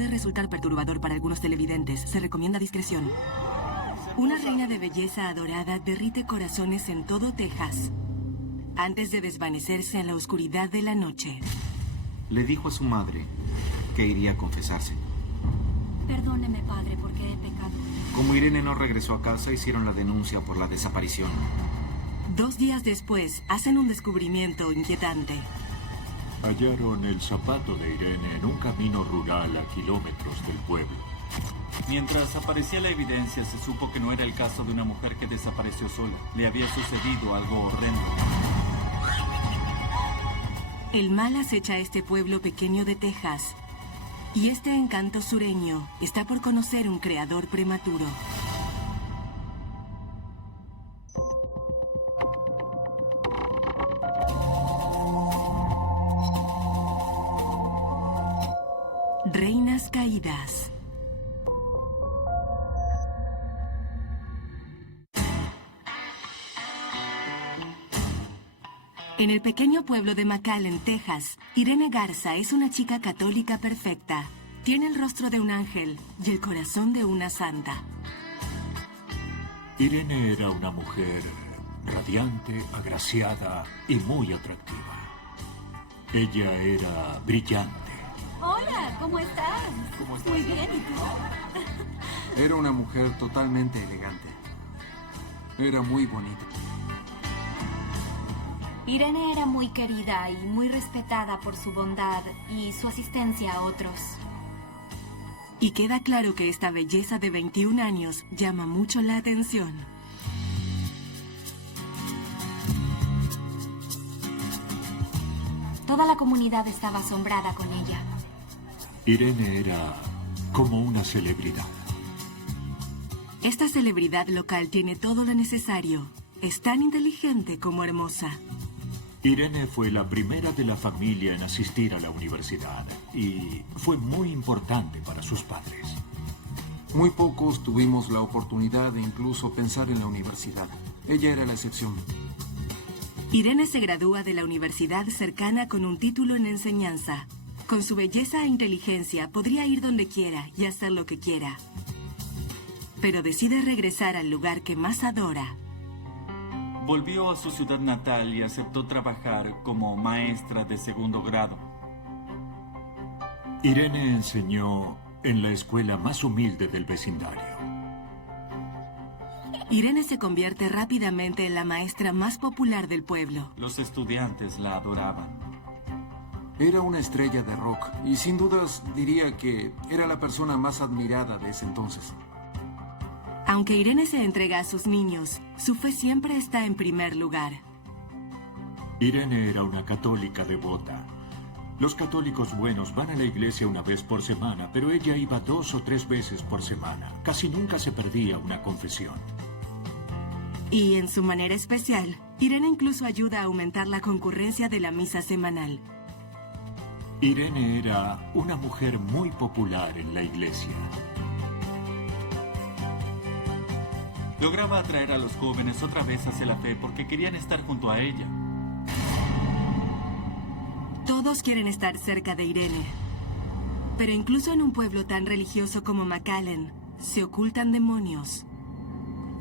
puede resultar perturbador para algunos televidentes. Se recomienda discreción. Una reina de belleza adorada derrite corazones en todo Texas antes de desvanecerse en la oscuridad de la noche. Le dijo a su madre que iría a confesarse. Perdóneme, padre, porque he pecado. Como Irene no regresó a casa, hicieron la denuncia por la desaparición. 2 días después, hacen un descubrimiento inquietante. Hallaron el zapato de Irene en un camino rural a kilómetros del pueblo. Mientras aparecía la evidencia, se supo que no era el caso de una mujer que desapareció sola. Le había sucedido algo horrendo. El mal acecha a este pueblo pequeño de Texas. Y este encanto sureño está por conocer un creador prematuro. Reinas caídas. En el pequeño pueblo de McAllen, Texas, Irene Garza es una chica católica perfecta. Tiene el rostro de un ángel y el corazón de una santa. Irene era una mujer radiante, agraciada y muy atractiva. Ella era brillante. Hola, ¿cómo estás? ¿Cómo estás? Muy bien, ¿y tú? Era una mujer totalmente elegante. Era muy bonita. Irene era muy querida y muy respetada por su bondad y su asistencia a otros. Y queda claro que esta belleza de 21 años llama mucho la atención. Toda la comunidad estaba asombrada con ella. Irene era como una celebridad. Esta celebridad local tiene todo lo necesario. Es tan inteligente como hermosa. Irene fue la primera de la familia en asistir a la universidad y fue muy importante para sus padres. Muy pocos tuvimos la oportunidad de incluso pensar en la universidad. Ella era la excepción. Irene se gradúa de la universidad cercana con un título en enseñanza. Con su belleza e inteligencia podría ir donde quiera y hacer lo que quiera. Pero decide regresar al lugar que más adora. Volvió a su ciudad natal y aceptó trabajar como maestra de 2º grado. Irene enseñó en la escuela más humilde del vecindario. Irene se convierte rápidamente en la maestra más popular del pueblo. Los estudiantes la adoraban. Era una estrella de rock y sin dudas diría que era la persona más admirada de ese entonces. Aunque Irene se entrega a sus niños, su fe siempre está en primer lugar. Irene era una católica devota. Los católicos buenos van a la iglesia una vez por semana, pero ella iba 2 o 3 veces por semana. Casi nunca se perdía una confesión. Y en su manera especial, Irene incluso ayuda a aumentar la concurrencia de la misa semanal. Irene era una mujer muy popular en la iglesia. Lograba atraer a los jóvenes otra vez hacia la fe porque querían estar junto a ella. Todos quieren estar cerca de Irene. Pero incluso en un pueblo tan religioso como McAllen, se ocultan demonios.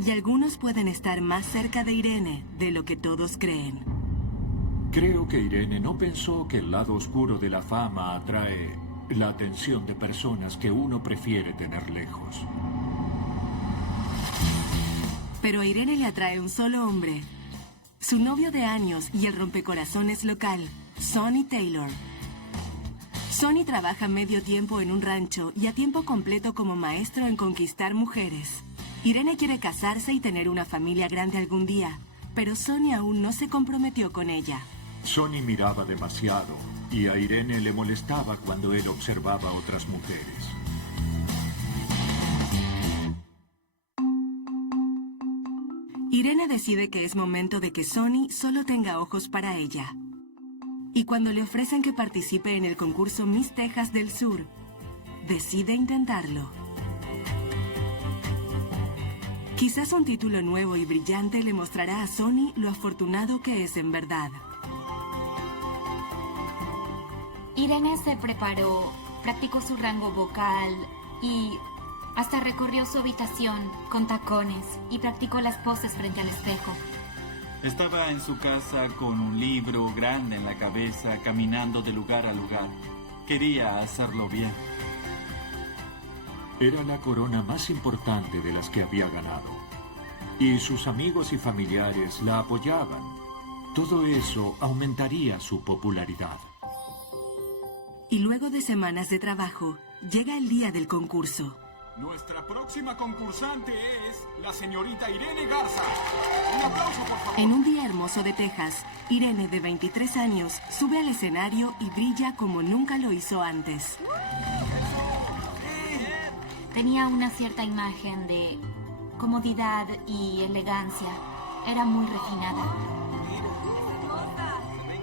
Y algunos pueden estar más cerca de Irene de lo que todos creen. Creo que Irene no pensó que el lado oscuro de la fama atrae la atención de personas que uno prefiere tener lejos. Pero a Irene le atrae un solo hombre. Su novio de años y el rompecorazones local, Sonny Taylor. Sonny trabaja medio tiempo en un rancho y a tiempo completo como maestro en conquistar mujeres. Irene quiere casarse y tener una familia grande algún día, pero Sonny aún no se comprometió con ella. Sonny miraba demasiado y a Irene le molestaba cuando él observaba a otras mujeres. Irene decide que es momento de que Sonny solo tenga ojos para ella. Y cuando le ofrecen que participe en el concurso Miss Texas del Sur, decide intentarlo. Quizás un título nuevo y brillante le mostrará a Sonny lo afortunado que es en verdad. Irene se preparó practicó su rango vocal y hasta recorrió su habitación con tacones y practicó las poses frente al espejo. Estaba en su casa con un libro grande en la cabeza, caminando de lugar a lugar. Quería hacerlo bien. Era la corona más importante de las que había ganado. Y sus amigos y familiares la apoyaban. Todo eso aumentaría su popularidad. Y luego de semanas de trabajo, llega el día del concurso. Nuestra próxima concursante es la señorita Irene Garza. Un aplauso, por favor. En un día hermoso de Texas, Irene, de 23 años, sube al escenario y brilla como nunca lo hizo antes. Tenía una cierta imagen de comodidad y elegancia. Era muy refinada.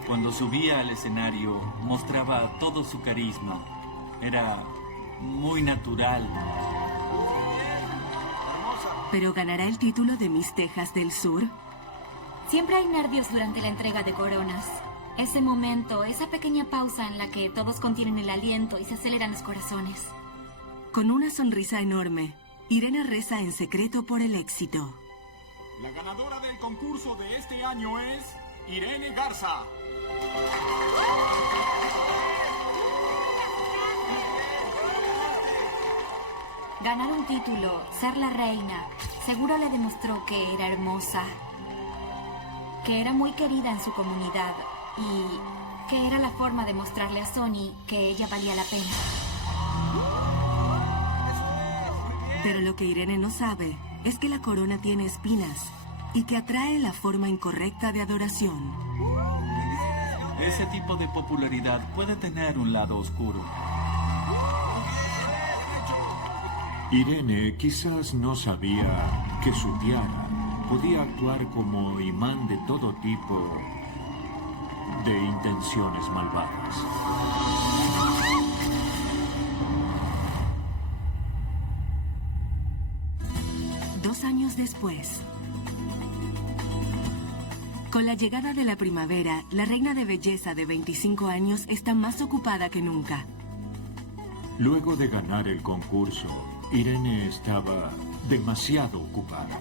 Cuando subía al escenario, mostraba todo su carisma. Era muy natural. ¿Pero ganará el título de Miss Texas del Sur? Siempre hay nervios durante la entrega de coronas. Ese momento, esa pequeña pausa en la que todos contienen el aliento y se aceleran los corazones. Con una sonrisa enorme, Irene reza en secreto por el éxito. La ganadora del concurso de este año es Irene Garza. Ganar un título, ser la reina, seguro le demostró que era hermosa, que era muy querida en su comunidad y que era la forma de mostrarle a Sonny que ella valía la pena. Pero lo que Irene no sabe es que la corona tiene espinas y que atrae la forma incorrecta de adoración. Ese tipo de popularidad puede tener un lado oscuro. Irene quizás no sabía que su tiara podía actuar como imán de todo tipo de intenciones malvadas. 2 años después. Con la llegada de la primavera, la reina de belleza de 25 años está más ocupada que nunca. Luego de ganar el concurso, Irene estaba demasiado ocupada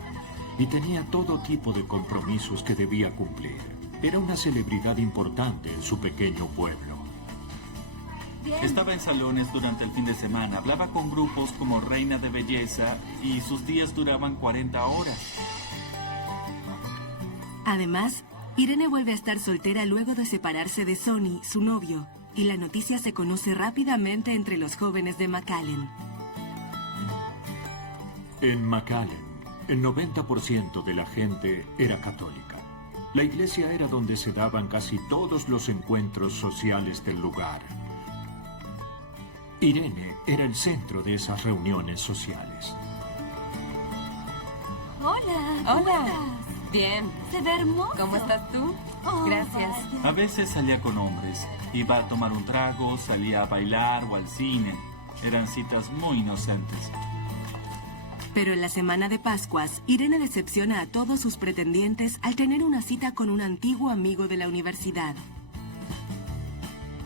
y tenía todo tipo de compromisos que debía cumplir. Era una celebridad importante en su pequeño pueblo. Estaba en salones durante el fin de semana, hablaba con grupos como reina de belleza y sus días duraban 40 horas. Además, Irene vuelve a estar soltera luego de separarse de Sonny, su novio, y la noticia se conoce rápidamente entre los jóvenes de McAllen. En McAllen, el 90% de la gente era católica. La iglesia era donde se daban casi todos los encuentros sociales del lugar. Irene era el centro de esas reuniones sociales. Hola. Hola. Bien. Se ve hermoso. ¿Cómo estás tú? Oh, Gracias. vaya. A veces salía con hombres, iba a tomar un trago, salía a bailar o al cine. Eran citas muy inocentes. Pero en la semana de Pascuas, Irene decepciona a todos sus pretendientes al tener una cita con un antiguo amigo de la universidad.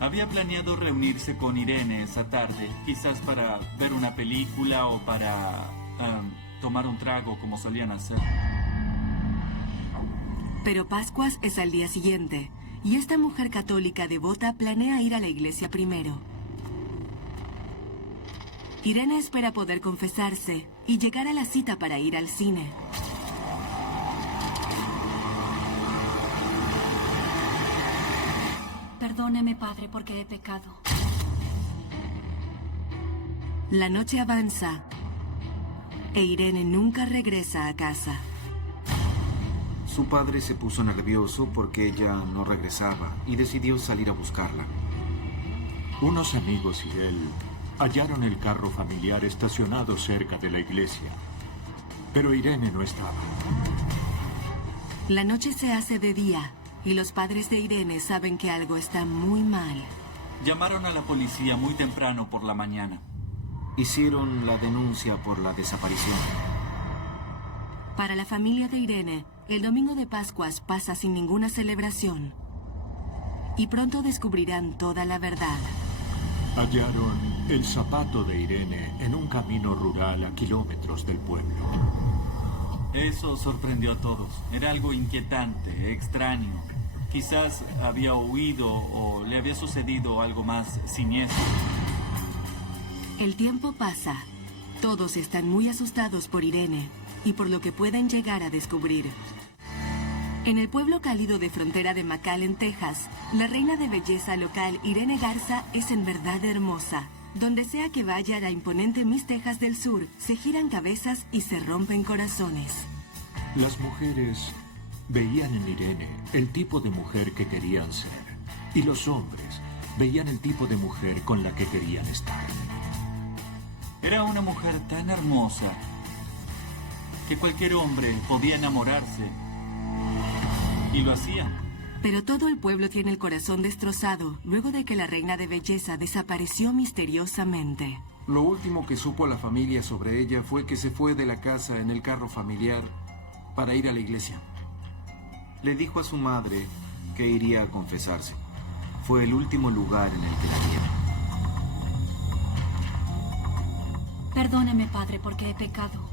Había planeado reunirse con Irene esa tarde, quizás para ver una película o para tomar un trago como solían hacer. Pero Pascuas es al día siguiente, y esta mujer católica devota planea ir a la iglesia primero. Irene espera poder confesarse y llegar a la cita para ir al cine. Perdóneme, padre, porque he pecado. La noche avanza e Irene nunca regresa a casa. Su padre se puso nervioso porque ella no regresaba y decidió salir a buscarla. Unos amigos y él hallaron el carro familiar estacionado cerca de la iglesia. Pero Irene no estaba. La noche se hace de día y los padres de Irene saben que algo está muy mal. Llamaron a la policía muy temprano por la mañana. Hicieron la denuncia por la desaparición. Para la familia de Irene, el domingo de Pascuas pasa sin ninguna celebración. Y pronto descubrirán toda la verdad. Hallaron El zapato de Irene en un camino rural a kilómetros del pueblo. Eso sorprendió a todos. Era algo inquietante, extraño. Quizás había huido o le había sucedido algo más siniestro. El tiempo pasa. Todos están muy asustados por Irene y por lo que pueden llegar a descubrir. En el pueblo cálido de frontera de McAllen, Texas, la reina de belleza local Irene Garza es en verdad hermosa. Donde sea que vaya la imponente Miss Texas del Sur, se giran cabezas y se rompen corazones. Las mujeres veían en Irene el tipo de mujer que querían ser. Y los hombres veían el tipo de mujer con la que querían estar. Era una mujer tan hermosa que cualquier hombre podía enamorarse. Y lo hacía. Pero todo el pueblo tiene el corazón destrozado luego de que la reina de belleza desapareció misteriosamente. Lo último que supo la familia sobre ella fue que se fue de la casa en el carro familiar para ir a la iglesia. Le dijo a su madre que iría a confesarse. Fue el último lugar en el que la vieron. Perdóneme, padre, porque he pecado.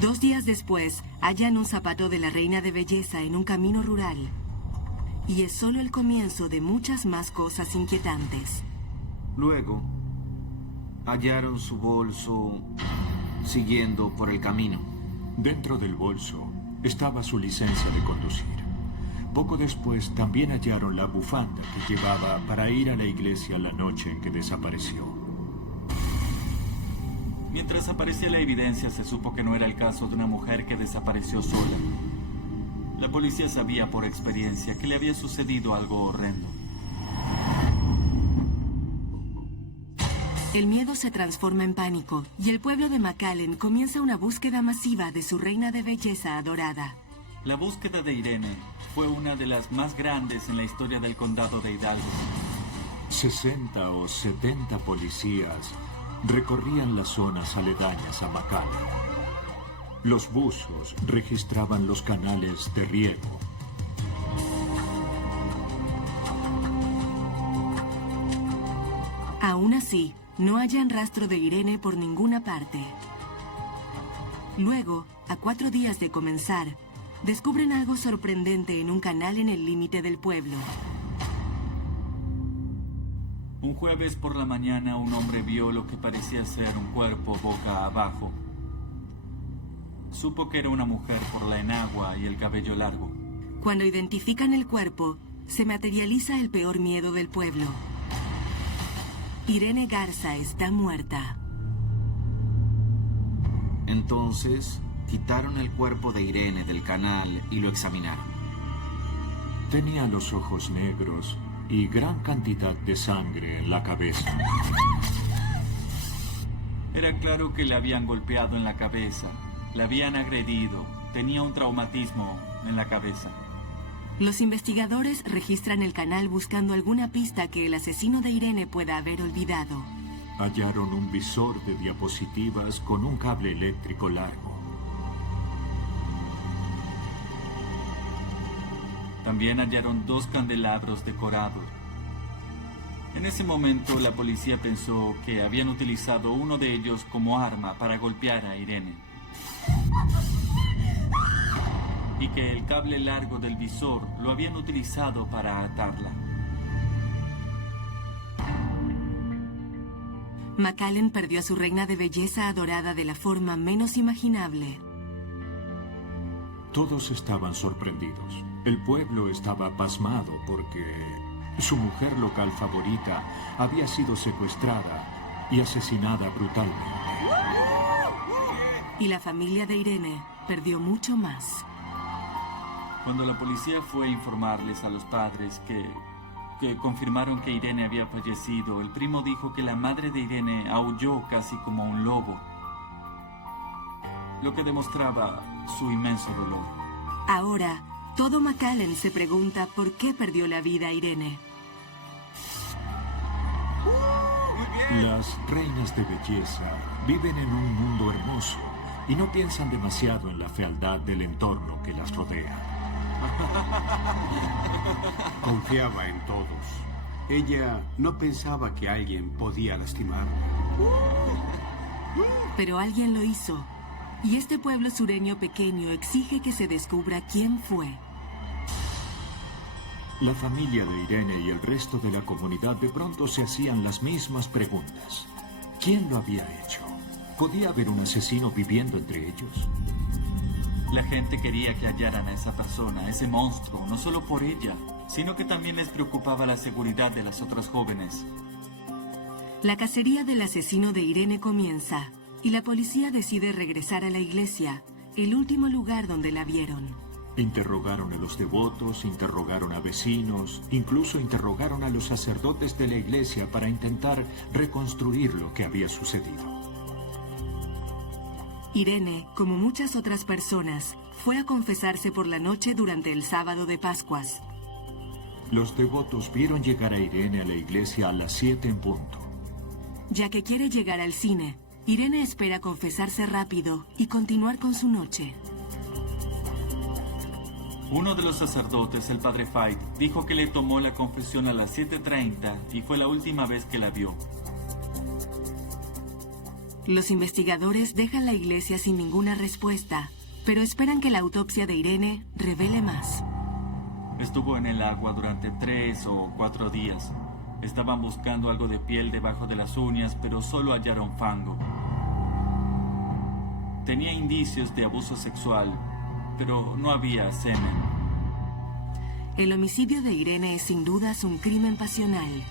2 días después, hallan un zapato de la reina de belleza en un camino rural. Y es solo el comienzo de muchas más cosas inquietantes. Luego, hallaron su bolso siguiendo por el camino. Dentro del bolso estaba su licencia de conducir. Poco después también hallaron la bufanda que llevaba para ir a la iglesia la noche en que desapareció. Mientras aparecía la evidencia, se supo que no era el caso de una mujer que desapareció sola. La policía sabía por experiencia que le había sucedido algo horrendo. El miedo se transforma en pánico y el pueblo de McAllen comienza una búsqueda masiva de su reina de belleza adorada. La búsqueda de Irene fue una de las más grandes en la historia del condado de Hidalgo. 60 o 70 policías recorrían las zonas aledañas a McAllen. Los buzos registraban los canales de riego. Aún así, no hallan rastro de Irene por ninguna parte. Luego, a 4 días de comenzar, descubren algo sorprendente en un canal en el límite del pueblo. Un jueves por la mañana, un hombre vio lo que parecía ser un cuerpo boca abajo. Supo que era una mujer por la enagua y el cabello largo. Cuando identifican el cuerpo, se materializa el peor miedo del pueblo. Irene Garza está muerta. Entonces, quitaron el cuerpo de Irene del canal y lo examinaron. Tenía los ojos negros y gran cantidad de sangre en la cabeza. Era claro que le habían golpeado en la cabeza, la habían agredido, tenía un traumatismo en la cabeza. Los investigadores registran el canal buscando alguna pista que el asesino de Irene pueda haber olvidado. Hallaron un visor de diapositivas con un cable eléctrico largo. También hallaron 2 candelabros decorados. En ese momento, la policía pensó que habían utilizado uno de ellos como arma para golpear a Irene. Y que el cable largo del visor lo habían utilizado para atarla. McAllen perdió a su reina de belleza adorada de la forma menos imaginable. Todos estaban sorprendidos. El pueblo estaba pasmado porque su mujer local favorita había sido secuestrada y asesinada brutalmente. Y la familia de Irene perdió mucho más. Cuando la policía fue a informarles a los padres que confirmaron que Irene había fallecido, el primo dijo que la madre de Irene aulló casi como un lobo, lo que demostraba su inmenso dolor. Ahora, todo McAllen se pregunta por qué perdió la vida Irene. Las reinas de belleza viven en un mundo hermoso y no piensan demasiado en la fealdad del entorno que las rodea. Confiaba en todos. Ella no pensaba que alguien podía lastimarla. Pero alguien lo hizo. Y este pueblo sureño pequeño exige que se descubra quién fue. La familia de Irene y el resto de la comunidad de pronto se hacían las mismas preguntas. ¿Quién lo había hecho? ¿Podía haber un asesino viviendo entre ellos? La gente quería que hallaran a esa persona, ese monstruo, no solo por ella, sino que también les preocupaba la seguridad de las otras jóvenes. La cacería del asesino de Irene comienza, y la policía decide regresar a la iglesia, el último lugar donde la vieron. Interrogaron a los devotos, interrogaron a vecinos, incluso interrogaron a los sacerdotes de la iglesia para intentar reconstruir lo que había sucedido. Irene, como muchas otras personas, fue a confesarse por la noche durante el sábado de Pascuas. Los devotos vieron llegar a Irene a la iglesia a las 7 en punto. Ya que quiere llegar al cine, Irene espera confesarse rápido y continuar con su noche. Uno de los sacerdotes, el padre Fight, dijo que le tomó la confesión a las 7:30 y fue la última vez que la vio. Los investigadores dejan la iglesia sin ninguna respuesta, pero esperan que la autopsia de Irene revele más. Estuvo en el agua durante 3 o 4 días. Estaban buscando algo de piel debajo de las uñas, pero solo hallaron fango. Tenía indicios de abuso sexual, pero no había semen. El homicidio de Irene es sin dudas un crimen pasional.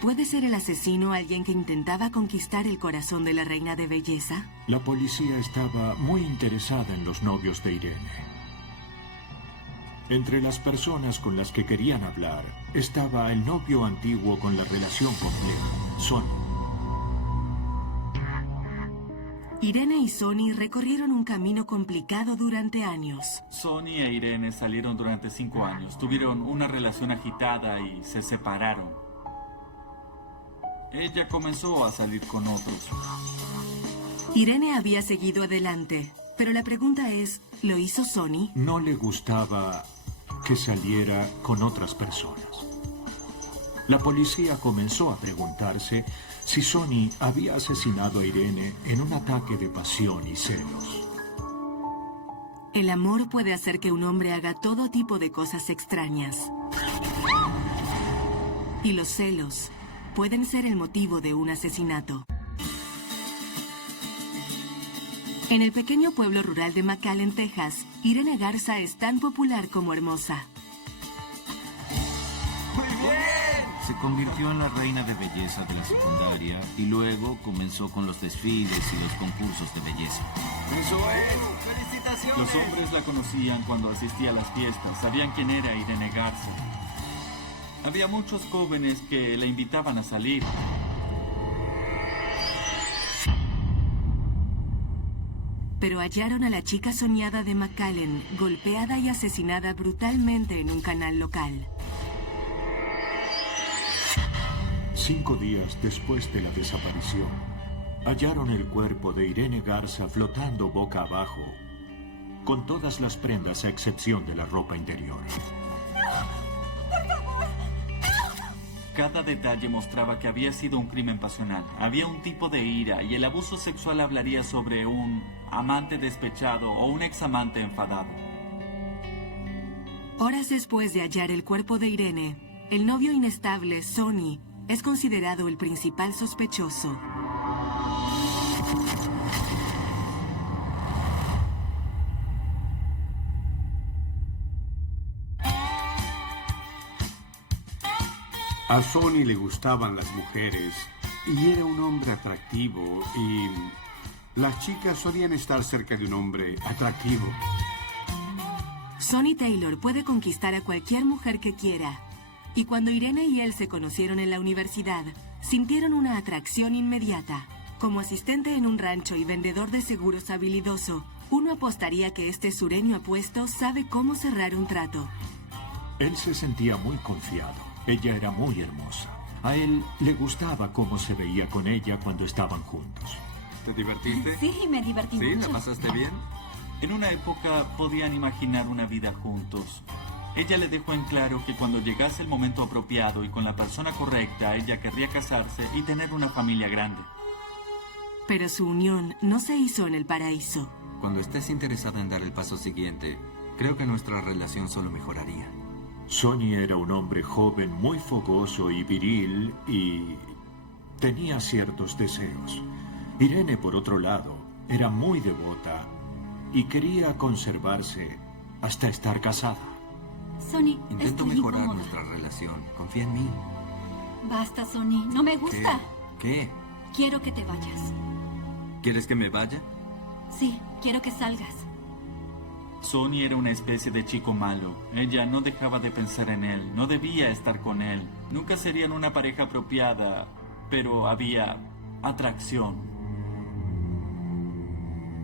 ¿Puede ser el asesino alguien que intentaba conquistar el corazón de la reina de belleza? La policía estaba muy interesada en los novios de Irene. Entre las personas con las que querían hablar estaba el novio antiguo con la relación compleja, Sonny. Irene y Sonny recorrieron un camino complicado durante años. Sonny e Irene salieron durante 5 años. Tuvieron una relación agitada y se separaron. Ella comenzó a salir con otros. Irene había seguido adelante, pero la pregunta es, ¿lo hizo Sonny? No le gustaba que saliera con otras personas. La policía comenzó a preguntarse si Sonny había asesinado a Irene en un ataque de pasión y celos. El amor puede hacer que un hombre haga todo tipo de cosas extrañas. Y los celos pueden ser el motivo de un asesinato. En el pequeño pueblo rural de McAllen, Texas, Irene Garza es tan popular como hermosa. Se convirtió en la reina de belleza de la secundaria y luego comenzó con los desfiles y los concursos de belleza. ¡Eso es! ¡Felicitaciones! Los hombres la conocían cuando asistía a las fiestas. Sabían quién era Irene Garza. Había muchos jóvenes que la invitaban a salir. Pero hallaron a la chica soñada de McAllen, golpeada y asesinada brutalmente en un canal local. 5 días después de la desaparición, hallaron el cuerpo de Irene Garza flotando boca abajo, con todas las prendas a excepción de la ropa interior. Cada detalle mostraba que había sido un crimen pasional. Había un tipo de ira y el abuso sexual hablaría sobre un amante despechado o un examante enfadado. Horas después de hallar el cuerpo de Irene, el novio inestable, Sonny, es considerado el principal sospechoso. A Sonny le gustaban las mujeres y era un hombre atractivo y las chicas solían estar cerca de un hombre atractivo. Sonny Taylor puede conquistar a cualquier mujer que quiera. Y cuando Irene y él se conocieron en la universidad, sintieron una atracción inmediata. Como asistente en un rancho y vendedor de seguros habilidoso, uno apostaría que este sureño apuesto sabe cómo cerrar un trato. Él se sentía muy confiado. Ella era muy hermosa. A él le gustaba cómo se veía con ella cuando estaban juntos. ¿Te divertiste? Sí, me divertí ¿Sí? mucho. ¿La pasaste bien? En una época podían imaginar una vida juntos. Ella le dejó en claro que cuando llegase el momento apropiado y con la persona correcta, ella querría casarse y tener una familia grande. Pero su unión no se hizo en el paraíso. Cuando estés interesada en dar el paso siguiente, creo que nuestra relación solo mejoraría. Sonny era un hombre joven, muy fogoso y viril, y tenía ciertos deseos. Irene, por otro lado, era muy devota y quería conservarse hasta estar casada. Sonny, Intento estoy mejorar incómoda. nuestra relación. Confía en mí. Basta, Sonny. No me gusta. ¿Qué? Quiero que te vayas. ¿Quieres que me vaya? Sí, quiero que salgas. Sonny era una especie de chico malo. Ella no dejaba de pensar en él, no debía estar con él. Nunca serían una pareja apropiada, pero había atracción.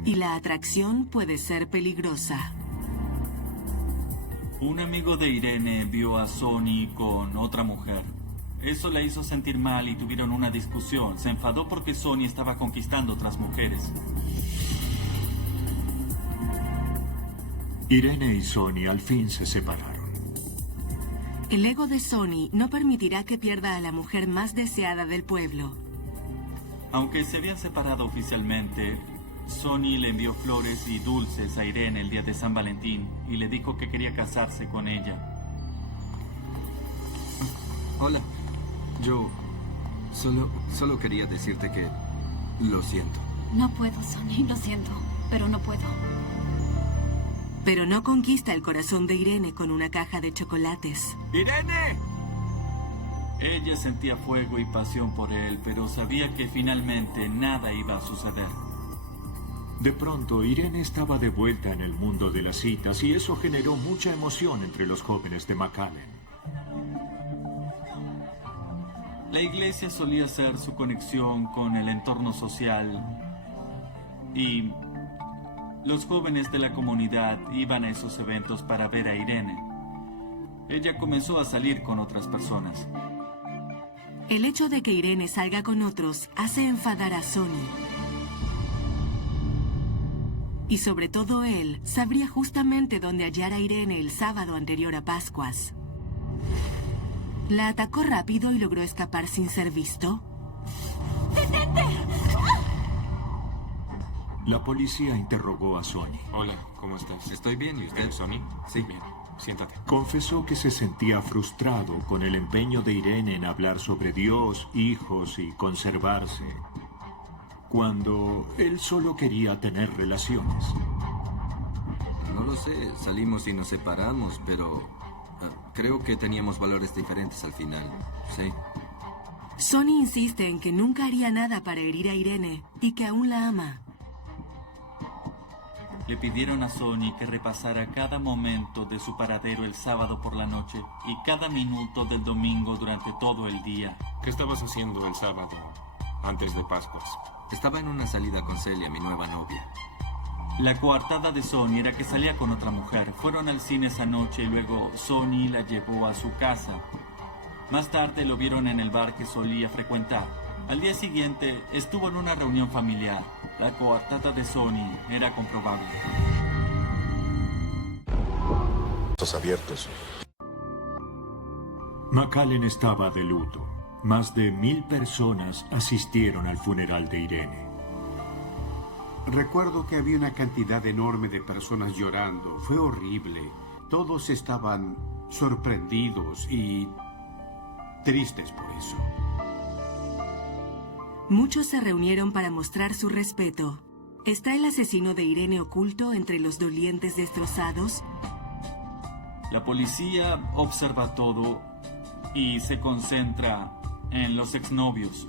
Y la atracción puede ser peligrosa. Un amigo de Irene vio a Sonny con otra mujer. Eso la hizo sentir mal y tuvieron una discusión. Se enfadó porque Sonny estaba conquistando otras mujeres. Irene y Sonny al fin se separaron. El ego de Sonny no permitirá que pierda a la mujer más deseada del pueblo. Aunque se habían separado oficialmente, Sonny le envió flores y dulces a Irene el día de San Valentín y le dijo que quería casarse con ella. Hola. Yo solo quería decirte que lo siento. No puedo, Sonny. Lo siento, pero no puedo. Pero no conquista el corazón de Irene con una caja de chocolates. ¡Irene! Ella sentía fuego y pasión por él, pero sabía que finalmente nada iba a suceder. De pronto, Irene estaba de vuelta en el mundo de las citas y eso generó mucha emoción entre los jóvenes de McAllen. La iglesia solía ser su conexión con el entorno social y los jóvenes de la comunidad iban a esos eventos para ver a Irene. Ella comenzó a salir con otras personas. El hecho de que Irene salga con otros hace enfadar a Sonny. Y sobre todo él sabría justamente dónde hallar a Irene el sábado anterior a Pascuas. La atacó rápido y logró escapar sin ser visto. La policía interrogó a Sonny. Hola, ¿cómo estás? Estoy bien, ¿y usted? ¿Eres Sonny? Sí. Bien, siéntate. Confesó que se sentía frustrado con el empeño de Irene en hablar sobre Dios, hijos y conservarse, cuando él solo quería tener relaciones. No lo sé, salimos y nos separamos, pero creo que teníamos valores diferentes al final. Sí. Sonny insiste en que nunca haría nada para herir a Irene y que aún la ama. Le pidieron a Sonny que repasara cada momento de su paradero el sábado por la noche y cada minuto del domingo durante todo el día. ¿Qué estabas haciendo el sábado antes de Pascuas? Estaba en una salida con Celia, mi nueva novia. La coartada de Sonny era que salía con otra mujer. Fueron al cine esa noche y luego Sonny la llevó a su casa. Más tarde lo vieron en el bar que solía frecuentar. Al día siguiente estuvo en una reunión familiar. La coartada de Sonny era comprobable. Abiertos. McAllen estaba de luto. Más de 1000 personas asistieron al funeral de Irene. Recuerdo que había una cantidad enorme de personas llorando. Fue horrible. Todos estaban sorprendidos y tristes por eso. Muchos se reunieron para mostrar su respeto. ¿Está el asesino de Irene oculto entre los dolientes destrozados? La policía observa todo y se concentra en los exnovios.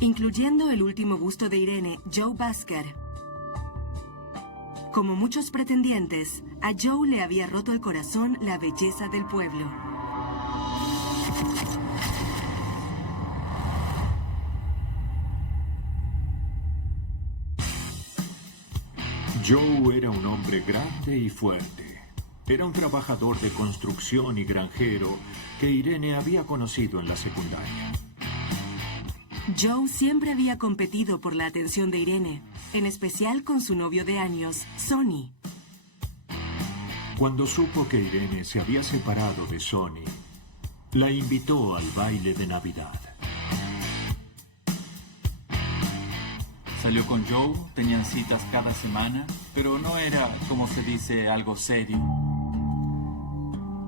Incluyendo el último busto de Irene, Joe Basker. Como muchos pretendientes, a Joe le había roto el corazón la belleza del pueblo. Joe era un hombre grande y fuerte. Era un trabajador de construcción y granjero que Irene había conocido en la secundaria. Joe siempre había competido por la atención de Irene, en especial con su novio de años, Sonny. Cuando supo que Irene se había separado de Sonny, la invitó al baile de Navidad. Salió con Joe, tenían citas cada semana, pero no era, como se dice, algo serio.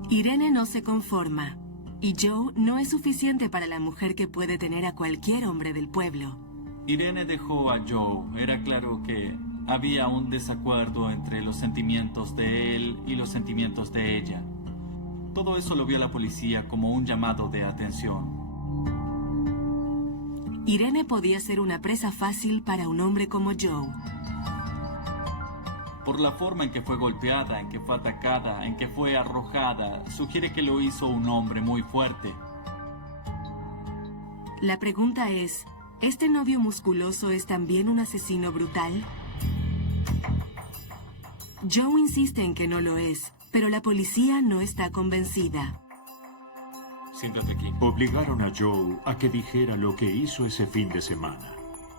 Irene no se conforma, y Joe no es suficiente para la mujer que puede tener a cualquier hombre del pueblo. Irene dejó a Joe. Era claro que había un desacuerdo entre los sentimientos de él y los sentimientos de ella. Todo eso lo vio la policía como un llamado de atención. Irene podía ser una presa fácil para un hombre como Joe. Por la forma en que fue golpeada, en que fue atacada, en que fue arrojada, sugiere que lo hizo un hombre muy fuerte. La pregunta es, ¿este novio musculoso es también un asesino brutal? Joe insiste en que no lo es, pero la policía no está convencida. Siéntate aquí. Obligaron a Joe a que dijera lo que hizo ese fin de semana.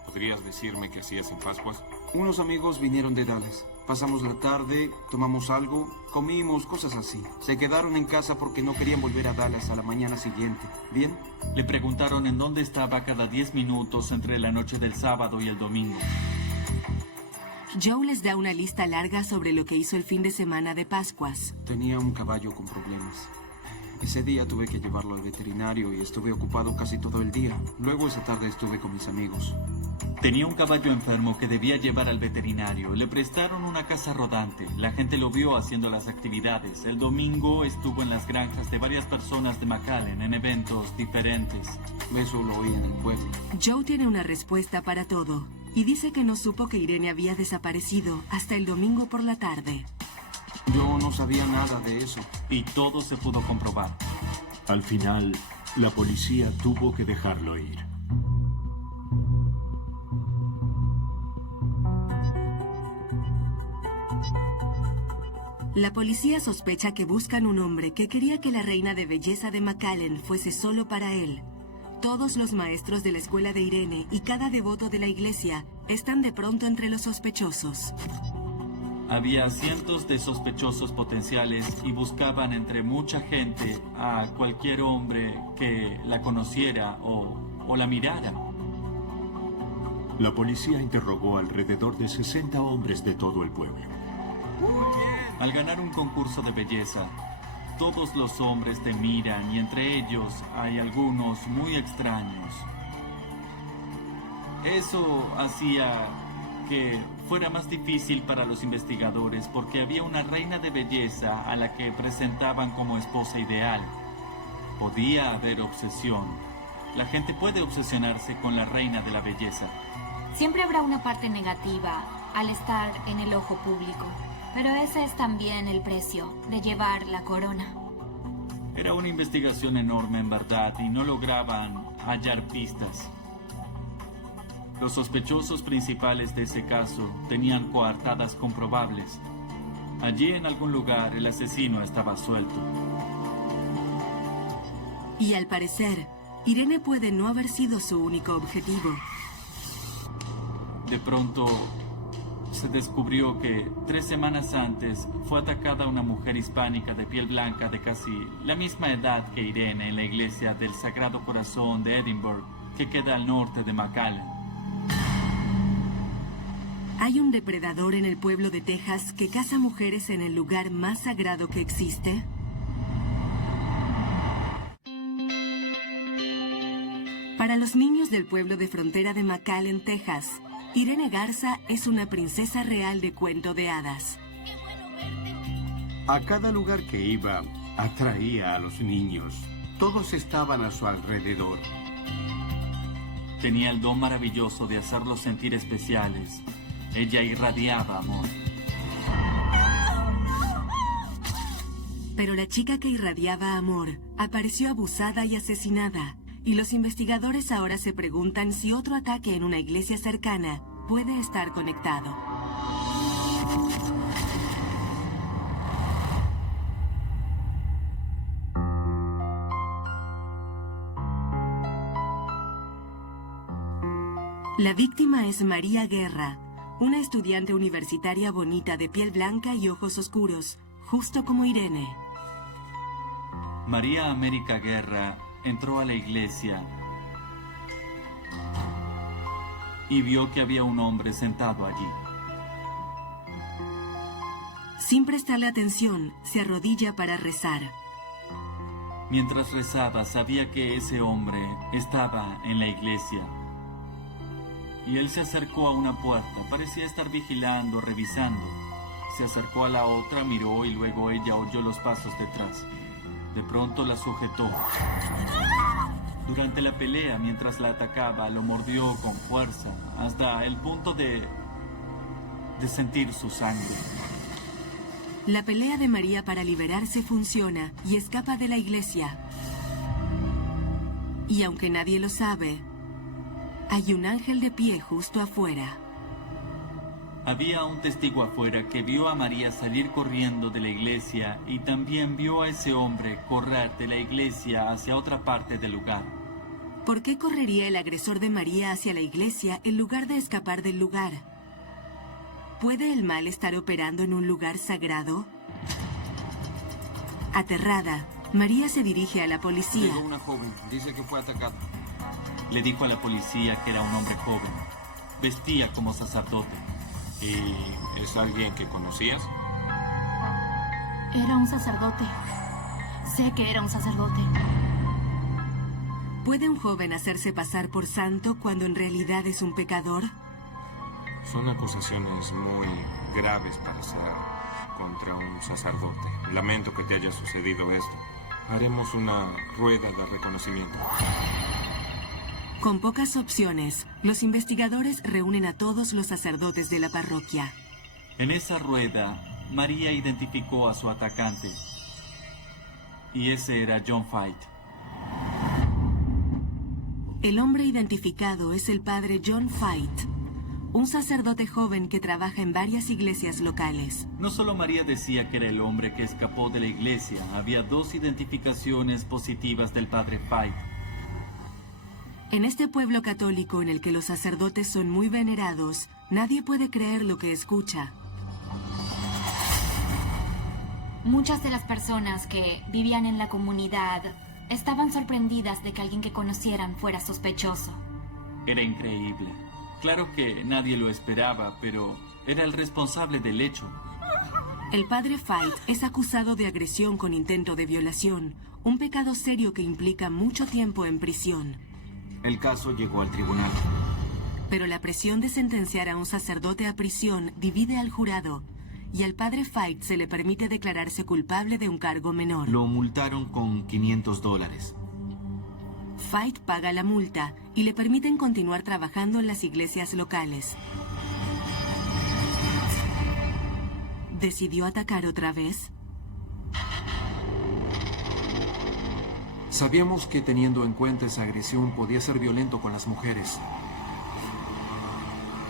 ¿Podrías decirme qué hacías en Pascuas? Unos amigos vinieron de Dallas. Pasamos la tarde, tomamos algo, comimos, cosas así. Se quedaron en casa porque no querían volver a Dallas a la mañana siguiente. ¿Bien? Le preguntaron en dónde estaba cada 10 minutos entre la noche del sábado y el domingo. Joe les da una lista larga sobre lo que hizo el fin de semana de Pascuas. Tenía un caballo con problemas. Ese día tuve que llevarlo al veterinario y estuve ocupado casi todo el día. Luego esa tarde estuve con mis amigos. Tenía un caballo enfermo que debía llevar al veterinario. Le prestaron una casa rodante. La gente lo vio haciendo las actividades. El domingo estuvo en las granjas de varias personas de McAllen en eventos diferentes. Eso lo oí en el pueblo. Joe tiene una respuesta para todo y dice que no supo que Irene había desaparecido hasta el domingo por la tarde. Yo no sabía nada de eso. Y todo se pudo comprobar. Al final, la policía tuvo que dejarlo ir. La policía sospecha que buscan un hombre que quería que la reina de belleza de McAllen fuese solo para él. Todos los maestros de la escuela de Irene y cada devoto de la iglesia están de pronto entre los sospechosos. Había cientos de sospechosos potenciales y buscaban entre mucha gente a cualquier hombre que la conociera o la mirara. La policía interrogó alrededor de 60 hombres de todo el pueblo. Al ganar un concurso de belleza, todos los hombres te miran y entre ellos hay algunos muy extraños. Eso hacía que fuera más difícil para los investigadores porque había una reina de belleza a la que presentaban como esposa ideal. Podía haber obsesión. La gente puede obsesionarse con la reina de la belleza. Siempre habrá una parte negativa al estar en el ojo público, pero ese es también el precio de llevar la corona. Era una investigación enorme en verdad y no lograban hallar pistas. Los sospechosos principales de ese caso tenían coartadas comprobables. Allí en algún lugar el asesino estaba suelto. Y al parecer, Irene puede no haber sido su único objetivo. De pronto, se descubrió que 3 semanas antes fue atacada una mujer hispánica de piel blanca de casi la misma edad que Irene en la iglesia del Sagrado Corazón de Edinburgh, que queda al norte de McAllen. ¿Hay un depredador en el pueblo de Texas que caza mujeres en el lugar más sagrado que existe? Para los niños del pueblo de frontera de McAllen, Texas, Irene Garza es una princesa real de cuento de hadas. A cada lugar que iba, atraía a los niños. Todos estaban a su alrededor. Tenía el don maravilloso de hacerlos sentir especiales. Ella irradiaba amor. Pero la chica que irradiaba amor apareció abusada y asesinada, y los investigadores ahora se preguntan si otro ataque en una iglesia cercana puede estar conectado. La víctima es María Guerra, una estudiante universitaria bonita de piel blanca y ojos oscuros, justo como Irene. María América Guerra entró a la iglesia y vio que había un hombre sentado allí. Sin prestarle atención, se arrodilla para rezar. Mientras rezaba, sabía que ese hombre estaba en la iglesia. Y él se acercó a una puerta. Parecía estar vigilando, revisando. Se acercó a la otra, miró y luego ella oyó los pasos detrás. De pronto la sujetó. Durante la pelea, mientras la atacaba, lo mordió con fuerza hasta el punto de sentir su sangre. La pelea de María para liberarse funciona y escapa de la iglesia. Y aunque nadie lo sabe, hay un ángel de pie justo afuera. Había un testigo afuera que vio a María salir corriendo de la iglesia y también vio a ese hombre correr de la iglesia hacia otra parte del lugar. ¿Por qué correría el agresor de María hacia la iglesia en lugar de escapar del lugar? ¿Puede el mal estar operando en un lugar sagrado? Aterrada, María se dirige a la policía. Llegó una joven, dice que fue atacada. Le dijo a la policía que era un hombre joven. Vestía como sacerdote. ¿Y es alguien que conocías? Era un sacerdote. Sé que era un sacerdote. ¿Puede un joven hacerse pasar por santo cuando en realidad es un pecador? Son acusaciones muy graves para ser contra un sacerdote. Lamento que te haya sucedido esto. Haremos una rueda de reconocimiento. Con pocas opciones, los investigadores reúnen a todos los sacerdotes de la parroquia. En esa rueda, María identificó a su atacante. Y ese era John Fight. El hombre identificado es el padre John Fight, un sacerdote joven que trabaja en varias iglesias locales. No solo María decía que era el hombre que escapó de la iglesia, había 2 identificaciones positivas del padre Fight. En este pueblo católico en el que los sacerdotes son muy venerados, nadie puede creer lo que escucha. Muchas de las personas que vivían en la comunidad estaban sorprendidas de que alguien que conocieran fuera sospechoso. Era increíble. Claro que nadie lo esperaba, pero era el responsable del hecho. El padre Fight es acusado de agresión con intento de violación, un pecado serio que implica mucho tiempo en prisión. El caso llegó al tribunal. Pero la presión de sentenciar a un sacerdote a prisión divide al jurado, y al padre Fight se le permite declararse culpable de un cargo menor. Lo multaron con $500. Fight paga la multa y le permiten continuar trabajando en las iglesias locales. ¿Decidió atacar otra vez? Sabíamos que teniendo en cuenta esa agresión podía ser violento con las mujeres.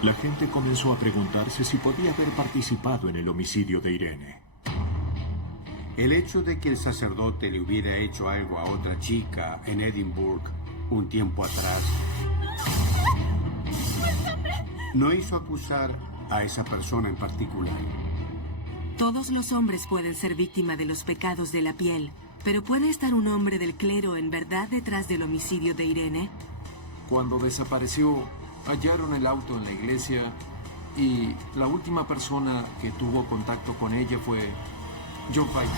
La gente comenzó a preguntarse si podía haber participado en el homicidio de Irene. El hecho de que el sacerdote le hubiera hecho algo a otra chica en Edimburgo un tiempo atrás no hizo acusar a esa persona en particular. Todos los hombres pueden ser víctima de los pecados de la piel, pero ¿puede estar un hombre del clero en verdad detrás del homicidio de Irene? Cuando desapareció, hallaron el auto en la iglesia y la última persona que tuvo contacto con ella fue John Fight.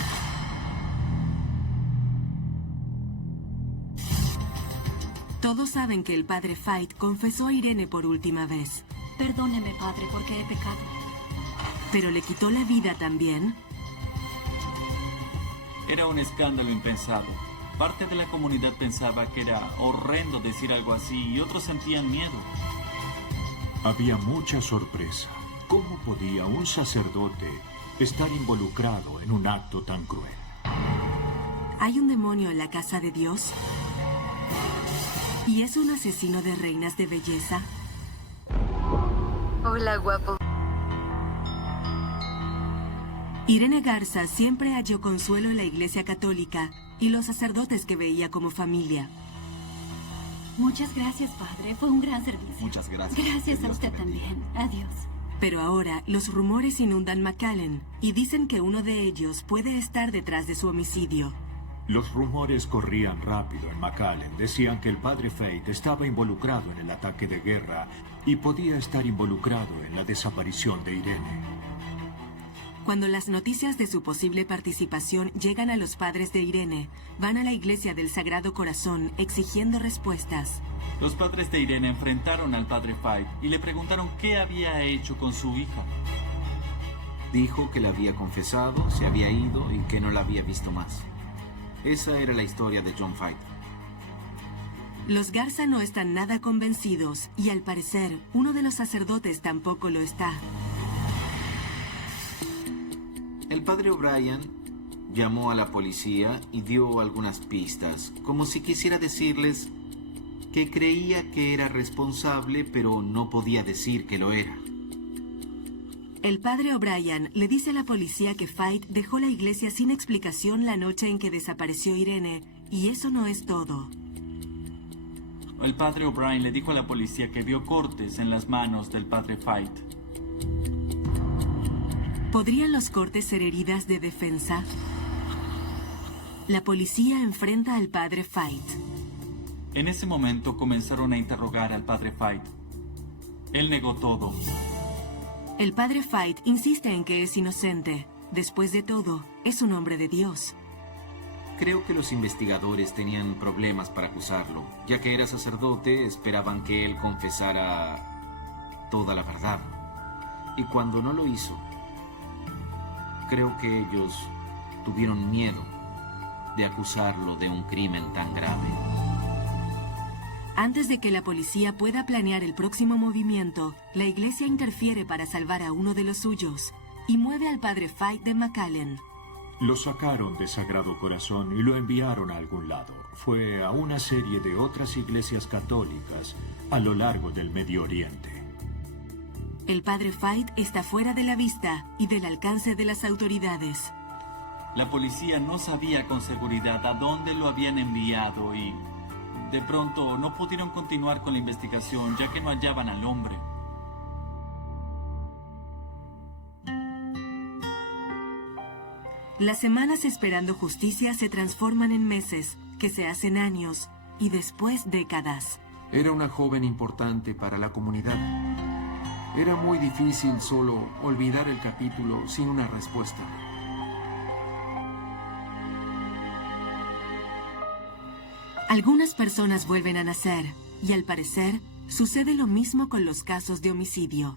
Todos saben que el padre Fight confesó a Irene por última vez. Perdóneme, padre, porque he pecado. ¿Pero le quitó la vida también? Era un escándalo impensado. Parte de la comunidad pensaba que era horrendo decir algo así y otros sentían miedo. Había mucha sorpresa. ¿Cómo podía un sacerdote estar involucrado en un acto tan cruel? ¿Hay un demonio en la casa de Dios? ¿Y es un asesino de reinas de belleza? Hola, guapo. Irene Garza siempre halló consuelo en la iglesia católica y los sacerdotes que veía como familia. Muchas gracias, padre. Fue un gran servicio. Muchas gracias. Gracias Que a Dios te usted bendiga. también. Adiós. Pero ahora los rumores inundan McAllen y dicen que uno de ellos puede estar detrás de su homicidio. Los rumores corrían rápido en McAllen. Decían que el padre Fate estaba involucrado en el ataque de guerra y podía estar involucrado en la desaparición de Irene. Cuando las noticias de su posible participación llegan a los padres de Irene, van a la iglesia del Sagrado Corazón exigiendo respuestas. Los padres de Irene enfrentaron al padre Fate y le preguntaron qué había hecho con su hija. Dijo que la había confesado, se había ido y que no la había visto más. Esa era la historia de John Fate. Los Garza no están nada convencidos y al parecer uno de los sacerdotes tampoco lo está. El padre O'Brien llamó a la policía y dio algunas pistas, como si quisiera decirles que creía que era responsable, pero no podía decir que lo era. El padre O'Brien le dice a la policía que Fate dejó la iglesia sin explicación la noche en que desapareció Irene, y eso no es todo. El padre O'Brien le dijo a la policía que vio cortes en las manos del padre Fate. ¿Podrían los cortes ser heridas de defensa? La policía enfrenta al padre Fate. En ese momento comenzaron a interrogar al padre Fate. Él negó todo. El padre Fate insiste en que es inocente. Después de todo, es un hombre de Dios. Creo que los investigadores tenían problemas para acusarlo. Ya que era sacerdote, esperaban que él confesara toda la verdad. Y cuando no lo hizo, creo que ellos tuvieron miedo de acusarlo de un crimen tan grave. Antes de que la policía pueda planear el próximo movimiento, la iglesia interfiere para salvar a uno de los suyos y mueve al padre Fate de McAllen. Lo sacaron de Sagrado Corazón y lo enviaron a algún lado. Fue a una serie de otras iglesias católicas a lo largo del Medio Oriente. El padre Fate está fuera de la vista y del alcance de las autoridades. La policía no sabía con seguridad a dónde lo habían enviado y de pronto no pudieron continuar con la investigación ya que no hallaban al hombre. Las semanas esperando justicia se transforman en meses, que se hacen años y después décadas. Era una joven importante para la comunidad. Era muy difícil solo olvidar el capítulo sin una respuesta. Algunas personas vuelven a nacer y al parecer sucede lo mismo con los casos de homicidio.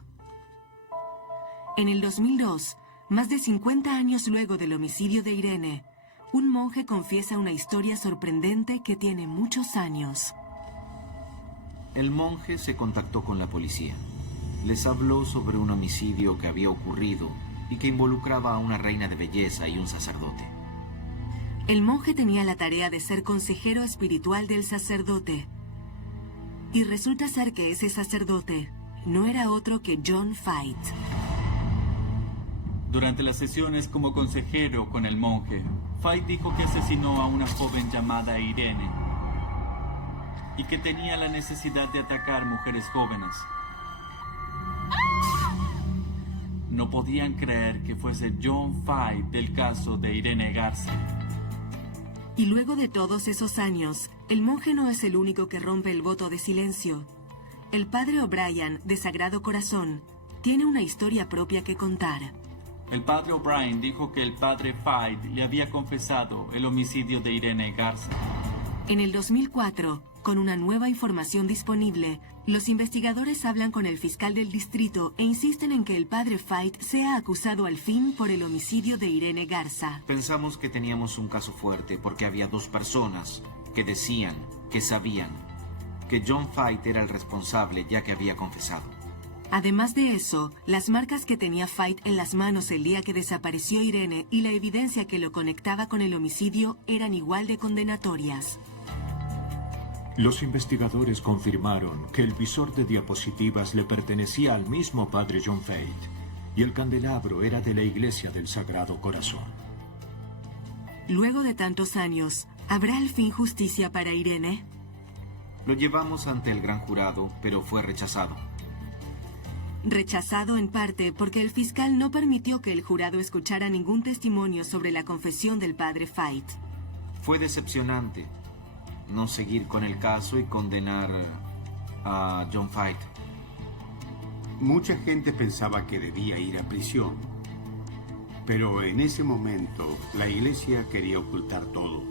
En el 2002, más de 50 años luego del homicidio de Irene, un monje confiesa una historia sorprendente que tiene muchos años. El monje se contactó con la policía. Les habló sobre un homicidio que había ocurrido y que involucraba a una reina de belleza y un sacerdote. El monje tenía la tarea de ser consejero espiritual del sacerdote. Y resulta ser que ese sacerdote no era otro que John Fate. Durante las sesiones como consejero con el monje, Fate dijo que asesinó a una joven llamada Irene y que tenía la necesidad de atacar mujeres jóvenes. No podían creer que fuese John Fate del caso de Irene Garza. Y luego de todos esos años, el monje no es el único que rompe el voto de silencio. El padre O'Brien, de Sagrado Corazón, tiene una historia propia que contar. El padre O'Brien dijo que el padre Fate le había confesado el homicidio de Irene Garza. En el 2004, con una nueva información disponible, los investigadores hablan con el fiscal del distrito e insisten en que el padre Fate sea acusado al fin por el homicidio de Irene Garza. Pensamos que teníamos un caso fuerte porque había dos personas que decían, que sabían, que John Fate era el responsable ya que había confesado. Además de eso, las marcas que tenía Fate en las manos el día que desapareció Irene y la evidencia que lo conectaba con el homicidio eran igual de condenatorias. Los investigadores confirmaron que el visor de diapositivas le pertenecía al mismo padre John Fate y el candelabro era de la iglesia del Sagrado Corazón. Luego de tantos años, ¿habrá al fin justicia para Irene? Lo llevamos ante el gran jurado, pero fue rechazado. rechazado en parte porque el fiscal no permitió que el jurado escuchara ningún testimonio sobre la confesión del padre Fight. Fue decepcionante no seguir con el caso y condenar a John Fight. Mucha gente pensaba que debía ir a prisión, pero en ese momento la iglesia quería ocultar todo.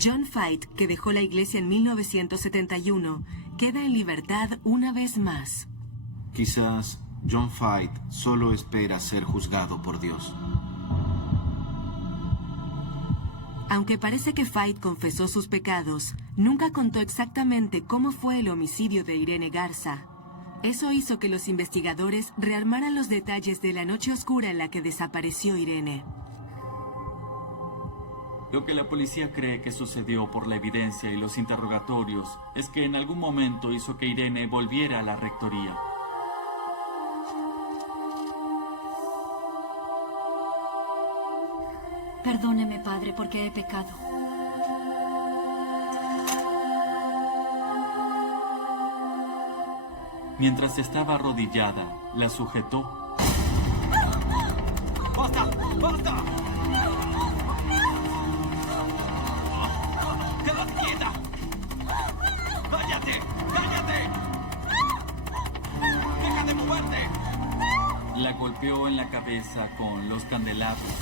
John Fight, que dejó la iglesia en 1971, queda en libertad una vez más. Quizás John Fight solo espera ser juzgado por Dios. Aunque parece que Fight confesó sus pecados, nunca contó exactamente cómo fue el homicidio de Irene Garza. Eso hizo que los investigadores rearmaran los detalles de la noche oscura en la que desapareció Irene. Lo que la policía cree que sucedió por la evidencia y los interrogatorios es que en algún momento hizo que Irene volviera a la rectoría. Perdóneme, padre, porque he pecado. Mientras estaba arrodillada, la sujetó. ¡Basta! ¡Basta! ¡Quédate quieta! ¡Cállate! ¡Cállate! ¡Deja de moverte! La golpeó en la cabeza con los candelabros.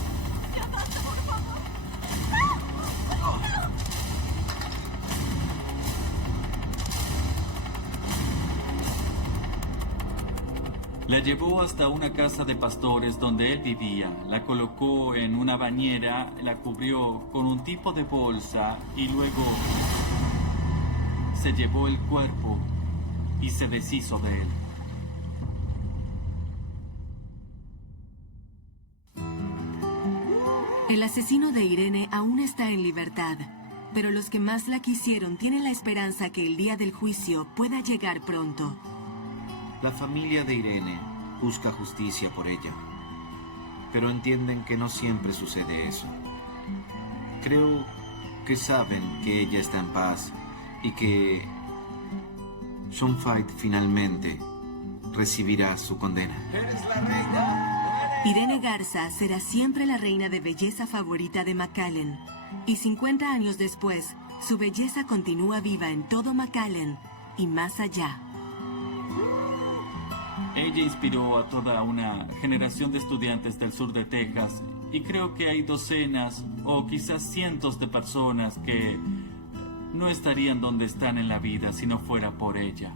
La llevó hasta una casa de pastores donde él vivía, la colocó en una bañera, la cubrió con un tipo de bolsa y luego se llevó el cuerpo y se deshizo de él. El asesino de Irene aún está en libertad, pero los que más la quisieron tienen la esperanza que el día del juicio pueda llegar pronto. La familia de Irene busca justicia por ella, pero entienden que no siempre sucede eso. Creo que saben que ella está en paz y que John Fight finalmente recibirá su condena. ¡Eres la reina! Irene Garza será siempre la reina de belleza favorita de McAllen, y 50 años después, su belleza continúa viva en todo McAllen y más allá. Ella inspiró a toda una generación de estudiantes del sur de Texas y creo que hay docenas o quizás cientos de personas que no estarían donde están en la vida si no fuera por ella.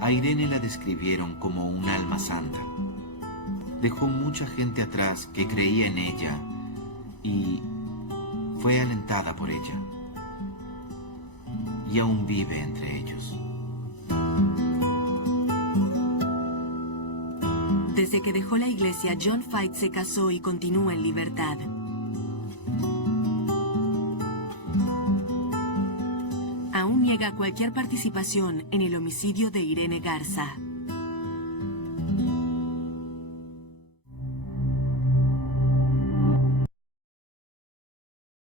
A Irene la describieron como un alma santa. Dejó mucha gente atrás que creía en ella y fue alentada por ella. Y aún vive entre ellos. Desde que dejó la iglesia, John Fight se casó y continúa en libertad. Aún niega cualquier participación en el homicidio de Irene Garza.